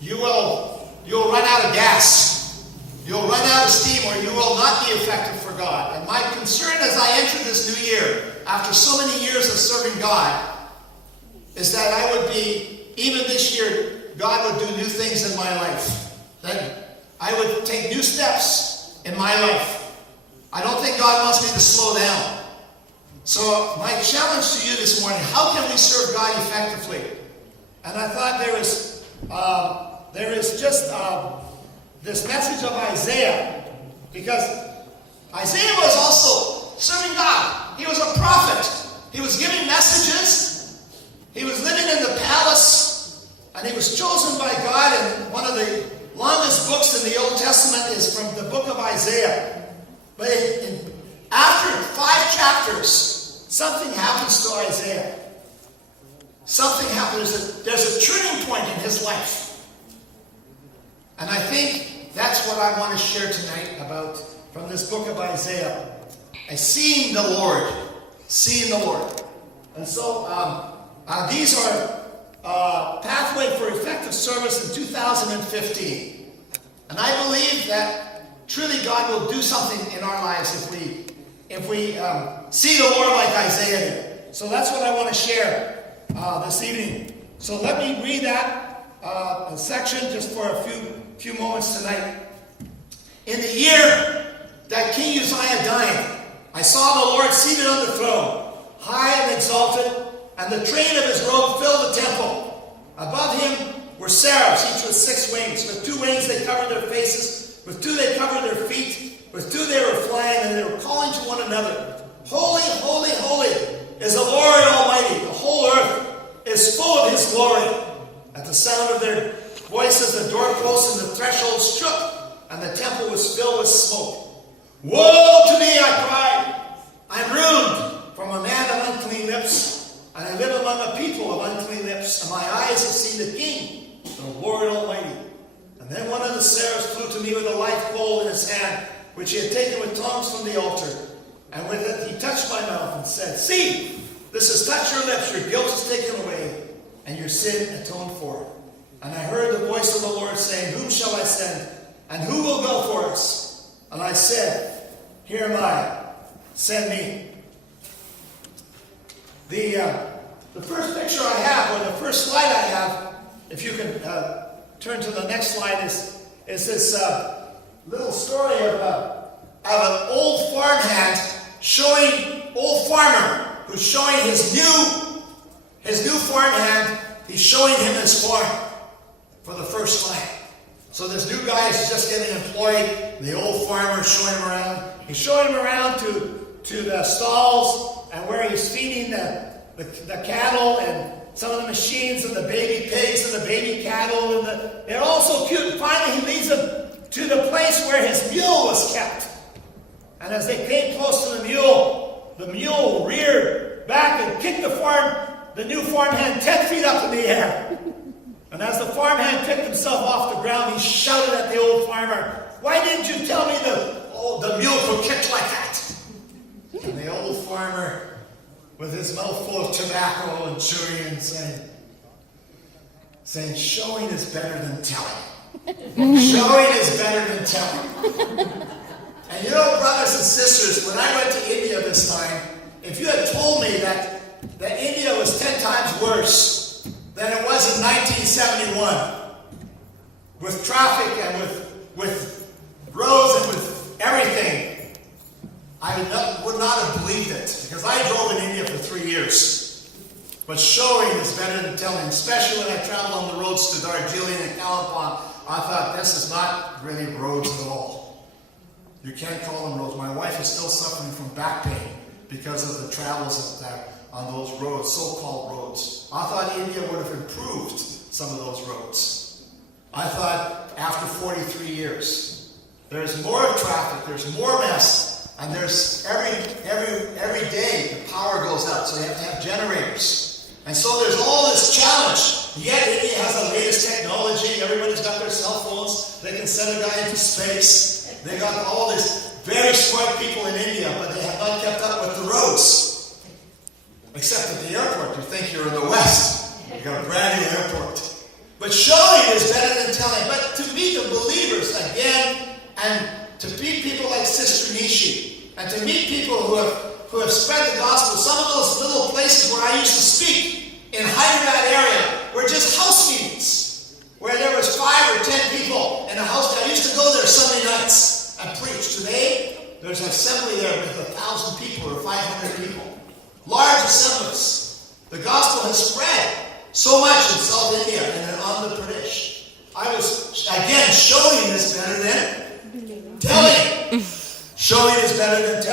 you'll run out of gas. You'll run out of steam, or you will not be effective for God. And my concern as I enter this new year, after so many years of serving God, is that I would be, even this year, God would do new things in my life. That I would take new steps in my life. I don't think God wants me to slow down. So my challenge to you this morning, how can we serve God effectively? And I thought there is just this message of Isaiah, because Isaiah was also serving God. He was a prophet. He was giving messages. He was living in the palace, and he was chosen by God. And one of the longest books in the Old Testament is from the book of Isaiah. But after 5 chapters, something happens to Isaiah. Something happens. There's a turning point in his life. And I think that's what I want to share tonight about from this book of Isaiah. Seeing the Lord. Seeing the Lord. And so these are Pathway for Effective Service in 2015. And I believe that truly God will do something in our lives if we see the Lord like Isaiah did. So that's what I want to share this evening. So let me read that section just for a few moments tonight. In the year that King Uzziah died, I saw the Lord seated on the throne, high and exalted, and the train of his robe filled the temple. Above him were seraphs, each with 6 wings. With 2 wings they covered their faces, with 2 they covered their feet, with 2 they were flying, and they were calling to one another, Holy, holy, holy is the Lord Almighty. The whole earth is full of his glory. At the sound of their voices, the doorposts and the thresholds shook, and the temple was filled with smoke. Woe to me, I cried. I'm ruined from a man of unclean lips, and I live among a people of unclean lips, and my eyes have seen the King, the Lord Almighty. And then one of the seraphs flew to me with a live coal in his hand, which he had taken with tongs from the altar. And with it he touched my mouth and said, See, this has touched your lips, your guilt is taken away, and your sin atoned for. And I heard the voice of the Lord saying, Whom shall I send? And who will go for us? And I said, Here am I, send me. The first picture I have, or the first slide I have, if you can turn to the next slide, is this little story of an old farmhand old farmer who's showing his new farmhand. He's showing him his farm for the first time. So this new guy is just getting employed. The old farmer is showing him around. He's showing him around to the stalls and where he's feeding the cattle and some of the machines and the baby pigs and the baby cattle. They're all so cute. And finally, he leads them to the place where his mule was kept. And as they came close to the mule reared back and kicked the new farmhand 10 feet up in the air. And as the farmhand picked himself off the ground, he shouted at the old farmer, Why didn't you tell me the mule could kick like that? And the old farmer, with his mouth full of tobacco and chewing and saying, showing is better than telling. Showing is better than telling. And you know, brothers and sisters, when I went to India this time, if you had told me that India was 10 times worse than it was in 1971, with traffic and with roads and with everything, I would not have believed it, because I drove in India for 3 years. But showing is better than telling, especially when I traveled on the roads to Darjeeling and Kamloops. I thought, this is not really roads at all. You can't call them roads. My wife is still suffering from back pain because of the travels on those roads, so-called roads. I thought India would have improved some of those roads. I thought after 43 years, there's more traffic, there's more mess, and there's every day the power goes out, so you have to have generators. And so there's all this challenge. Yet India has the latest technology. Everybody's got their cell phones. They can send a guy into space. They got all this very smart people in India, but they have not kept up with the roads. Except at the airport, you think you're in the West. You got a brand new airport. But showing is better than and to meet people who have spread the gospel. Some of those little places where I used to speak in Hyderabad area were just house meetings, where there was 5 or 10 people in a house. I used to go there Sunday nights and preach. Today, there's an assembly there with 1,000 people or 500 people. Large assemblies. The gospel has spread so much in South India and in Andhra Pradesh. I was, again, showing is better than telling. Showing is better than telling.